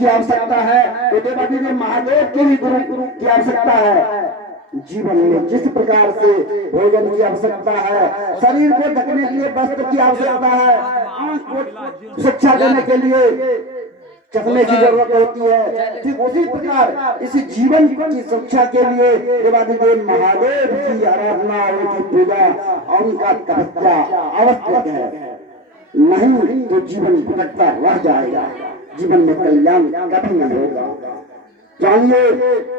की आवश्यकता है, तो देवाधिदेव महादेव के भी गुरु की आवश्यकता है। जीवन में जिस प्रकार से भोजन की आवश्यकता है, शरीर को ढकने के लिए वस्त्र की आवश्यकता है, आंख को शिक्षा देने के लिए चश्मे की जरूरत होती है, ठीक उसी प्रकार इस जीवन की शिक्षा के लिए देवाधिदेव महादेव की आराधना, उनकी पूजा और उनका तपस्या आवश्यक है। नहीं तो जीवन भटकता रह जाएगा, जीवन में कल्याण कभी नहीं होगा। जानिए,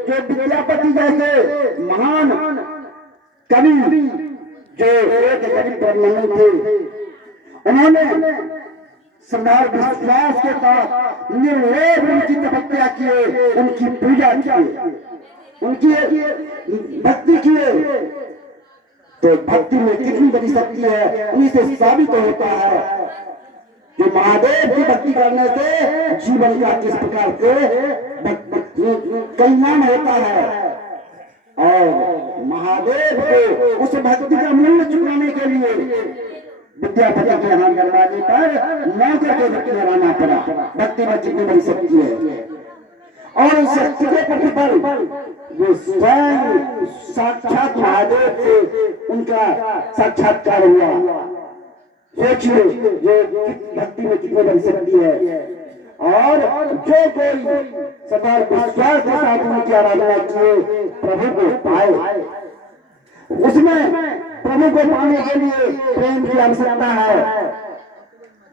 जो विद्यापति जैसे महान कवि जो एक गरीब ब्राह्मण थे, उन्होंने श्रद्धा विश्वास के साथ निर्लोभ उनकी तपस्या किए, उनकी पूजा किए, उनकी भक्ति किए। तो भक्ति में कितनी बड़ी शक्ति है, उन्हीं से साबित होता है कि महादेव की भक्ति करने से जीवन का किस प्रकार से कल्याण होता है। और महादेव को उस भक्ति का मूल्य चुकाने के लिए विद्यापति के यहाँ दरवाजे पर नौकर के भक्ति लगाना पड़ा। भक्ति में कितनी बड़ी शक्ति है, और उस शक्ति के प्रतिफल जो स्वयं साक्षात महादेव से उनका साक्षात्कार हुआ। सोचिए ये भक्ति में कितनी बड़ी शक्ति है। और जो कोई सदा विश्वास के साथ उनकी आराधना किए, प्रभु को पाए। उसमें प्रभु को पाने के लिए प्रेम की आवश्यकता है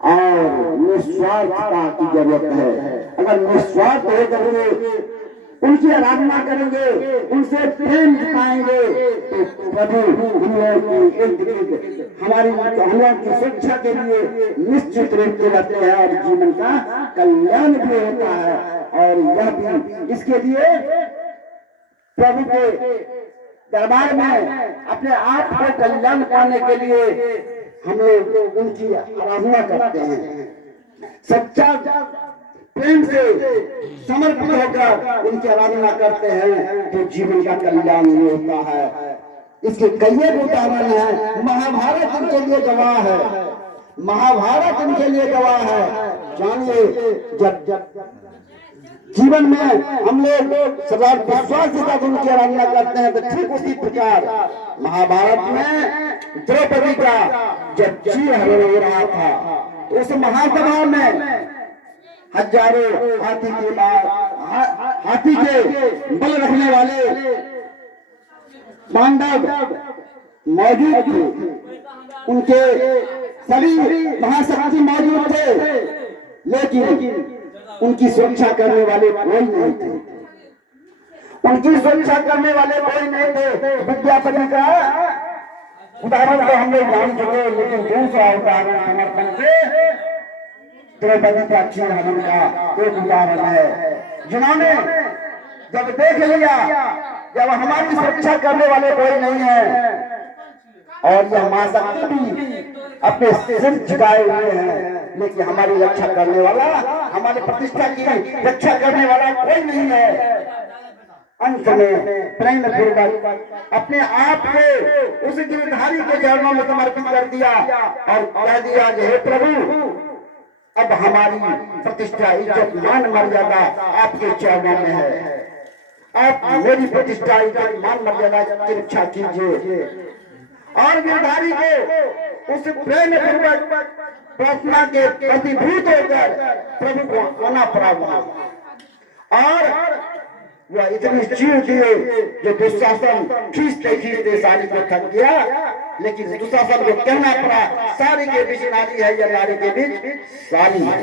और निस्वार्थता की जरूरत है। अगर निस्वार्थ होकर के उनकी आराधना करेंगे, उनसे प्रेम दिखाएंगे, तो प्रभु हमारी हम लोग की शिक्षा के लिए निश्चित रूप से रहते हैं और जीवन का कल्याण भी होता है। और यह भी इसके लिए प्रभु के दरबार में अपने आप को कल्याण पाने के लिए हम लोग उनकी आराधना करते हैं। सच्चा प्रेम से समर्पित होकर उनकी आराधना करते हैं, तो जीवन का कल्याण होता है। इसके कई उदाहरण है। महाभारत इनके लिए गवाह है, महाभारत इनके लिए गवाह है। जानिए, जब जीवन में हम लोग सदा विश्वास के साथ उनकी आराधना करते हैं, तो ठीक उसी प्रकार महाभारत में द्रौपदी का जब चीरहरण हो रहा था, तो उस महासभा में हजारों हाथी के बल रखने वाले पांडव मौजूद थे। उनके सभी महाशक्ति मौजूद थे, लेकिन उनकी सुरक्षा करने वाले कोई नहीं थे। उनकी सुरक्षा करने वाले कोई नहीं थे। विद्यापति का उदाहरण तो हम लोग जान चुके, लेकिन दूसरा उदाहरण समर्पण से द्रौपदी का चीरहरण का एक उदाहरण है, जिन्होंने जब देख लिया जब हमारी सुरक्षा करने वाले कोई नहीं है और यह मां शक्ति भी अपने सिर झुकाए हुए हैं, लेकिन हमारी रक्षा करने वाला, हमारी प्रतिष्ठा की रक्षा करने वाला कोई नहीं है। अंत में प्रेम पूर्वक अपने आप को उस गिरधारी के चरणों में समर्पित कर दिया और कह दिया कि हे प्रभु, अब हमारी प्रतिष्ठा, इज्जत, मान मर्यादा आपके चरणों में है। आप मेरी प्रतिष्ठा, इज्जत, मान मर्यादा की रक्षा कीजिए। और गिरधारी को उस प्रेम पूर्वक प्रार्थना के प्रतिभूत होकर प्रभु को आना पड़ा और वह इतनी चीर दिए जो दुशासन खींचते खींचते सारी को थक गया, लेकिन दुशासन को कहना पड़ा, सारी के बीच नारी है या नारी के बीच सारी है।